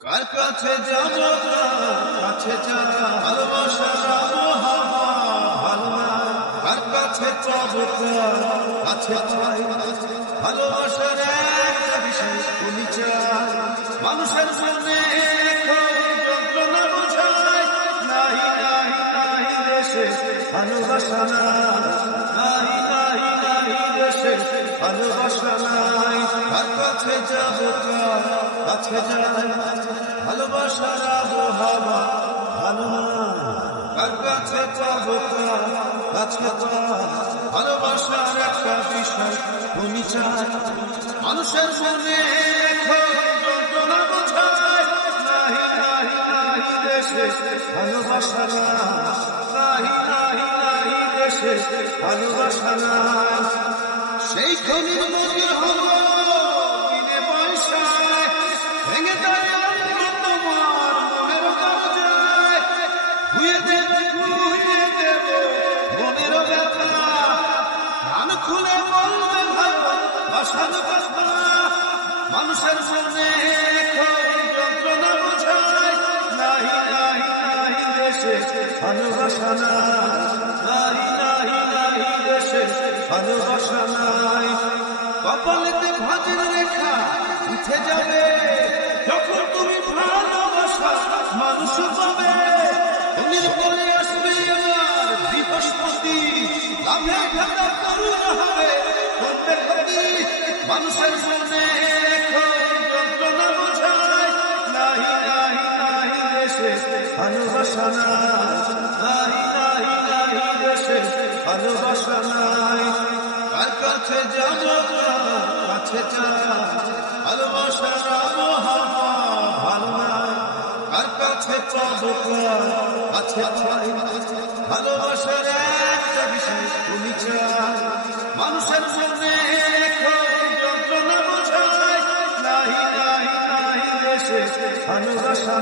কার কাছে যাব কাছে যারা ভালোবাসার আবহাওয়া ভালো না, কার কাছে যাব কাছে পাই ভালোবাসার একটা বিশেষ পরিচয়। মানুষের মনে যন্ত্রণা বোঝায় নাহি নাহি নাহি দেশে ভালোবাসা নাই, নাহি নাহি দেশে ভালোবাসা নাই। কার কাছে যাব কাছে যাই ভালোবাসার আবহাওয়া ভালো না, কার কাছে যাব কাছে পাই ভালোবাসার একটা বিষয় পরিচয়। মানুষের মনে যন্ত্রণা বোঝায় নাহি নাহি নাহি দেশে ভালোবাসা নাহি নাহি নাহি দেশে ভালোবাসা নাই। সেই খনির মন্দির হল বিনে পয়সায় ভেঙে যায় তোমার মনের দরজায়, ধুয়ে দেব মনের ব্যথা, কান খুলে বলতে ভালোবাসার কথা। মানুষের মনে যন্ত্রণা বোঝায় নাহি নাহি নাহি দেশে ভালোবাসা নাহি নাহি নাহি দেশে ভালোবাসা নাই। কপালেতে ভাঁজের রেখা উঠে যাবে যখন তুমি ভালোবাসা মানুষ পাবে। তুমি বলে আসবে আমার বৃহস্পতি, লাভে ঘাটা করুণ হবে করতে ক্ষতি। মানুষের মনে যন্ত্রণা বোঝায় নাহি নাহি নাহি দেশে ভালোবাসা নাহি নাহি নাহি দেশে ভালোবাসা নাই। কার কাছে যাব কাছে যাই ভালোবাসার আবহাওয়া ভালো না, কার কাছে যাব কাছে পাই ভালোবাসার একটা বিশেষ পরিচয়। মানুষের মনে যন্ত্রণা বোঝায় নাহি নাহি নাহি দেশে ভালোবাসা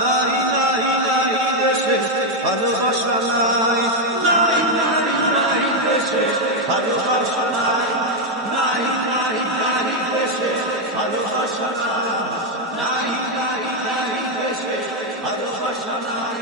নাহি নাহি নাহি দেশে ভালোবাসা নাই, নাহি নাহি নাহি দেশে ভালোবাসা নাই, নাহি নাহি নাহি দেশে ভালোবাসা নাই, নাহি নাহি নাহি দেশে ভালোবাসা নাই।